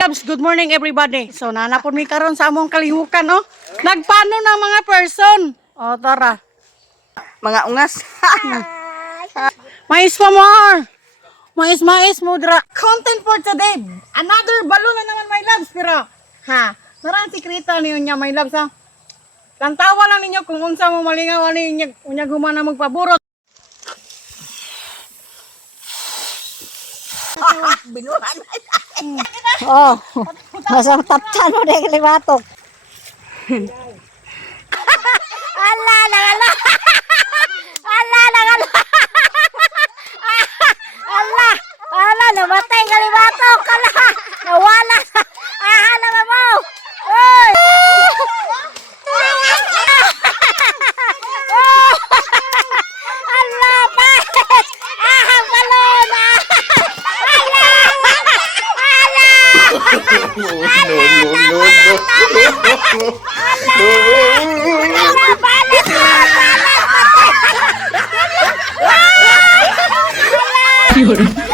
Labs, good morning everybody. So nanapon mi karon sa among kalihukan, no? Nagpano ng mga person. O tara. Mga ungas. Mais pa more. Mais mudra. Content for today. Another balloon na naman, my loves. Pero ha, narang sikreta niyo niya, my loves, ha. Lantawa lang ninyo kung unsa mo malingaw ani unyag humana magpaburot. Binuhan. Oh, masang taptan mo dahil kaliwatok. Ala, nagala. Ala, nagala. Ala, namatay kaliwatok. Ala, nawala. Ala na mo. Oy! Ala, bakit? Balon. No.